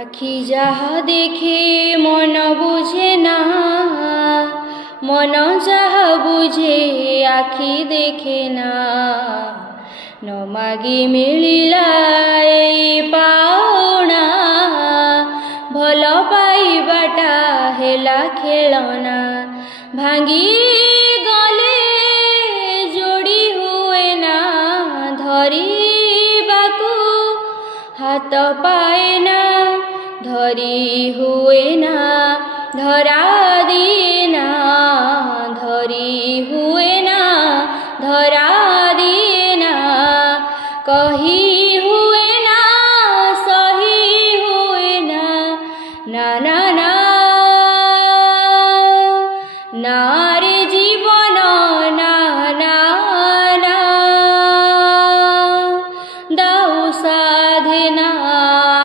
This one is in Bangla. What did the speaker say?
আখি যাহা দেখে মন বুঝে না, মন যাহা বুঝে আখি দেখে না। নমাগি মিলিলা এই পাওনা, ভাল পাইবাটা হেলা খেলনা। ভাঙ্গি গলে ଯୋଡ଼ି ହୁଏ ନା, ଧରିବାକୁ ହାତ ପାଏ ନା। ଧରି ହୁଏ ନା, ଧରା ଦିଏ ନା, ଧରି